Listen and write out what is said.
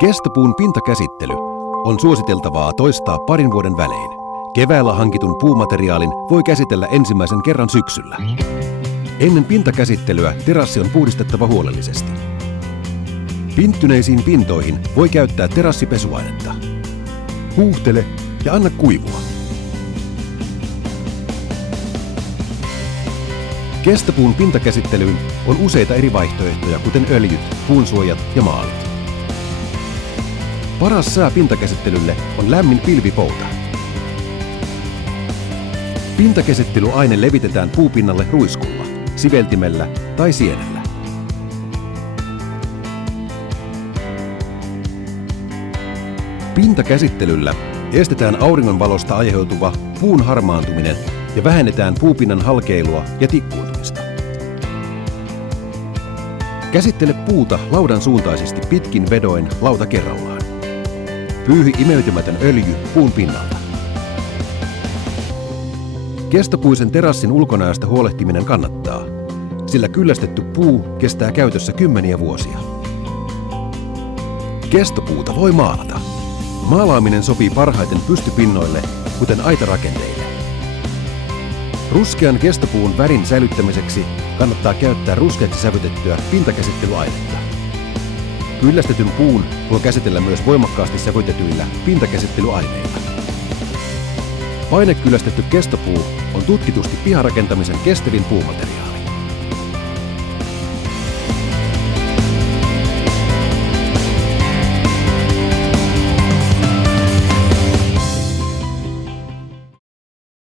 Kestopuun pintakäsittely on suositeltavaa toistaa parin vuoden välein. Keväällä hankitun puumateriaalin voi käsitellä ensimmäisen kerran syksyllä. Ennen pintakäsittelyä terassi on puhdistettava huolellisesti. Pinttyneisiin pintoihin voi käyttää terassipesuainetta. Huuhtele ja anna kuivua. Kestopuun pintakäsittelyyn on useita eri vaihtoehtoja, kuten öljyt, puunsuojat ja maalit. Paras sää pintakäsittelylle on lämmin pilvipouta. Pintakäsittelyaine levitetään puupinnalle ruiskulla, siveltimellä tai sienellä. Pintakäsittelyllä estetään auringonvalosta aiheutuva puun harmaantuminen ja vähennetään puupinnan halkeilua ja tikkuuntumista. Käsittele puuta laudan suuntaisesti pitkin vedoin lauta kerrallaan. Pyyhi imeytymätön öljy puun pinnalta. Kestopuisen terassin ulkonäöstä huolehtiminen kannattaa, sillä kyllästetty puu kestää käytössä kymmeniä vuosia. Kestopuuta voi maalata. Maalaaminen sopii parhaiten pystypinnoille, kuten aitarakenteille. Ruskean kestopuun värin säilyttämiseksi kannattaa käyttää ruskeaksi sävytettyä pintakäsittelyainetta. Kyllästetyn puun voi käsitellä myös voimakkaasti sävytetyillä pintakäsittelyaineilla. Painekyllästetty kestopuu on tutkitusti piharakentamisen kestävin puumateriaali.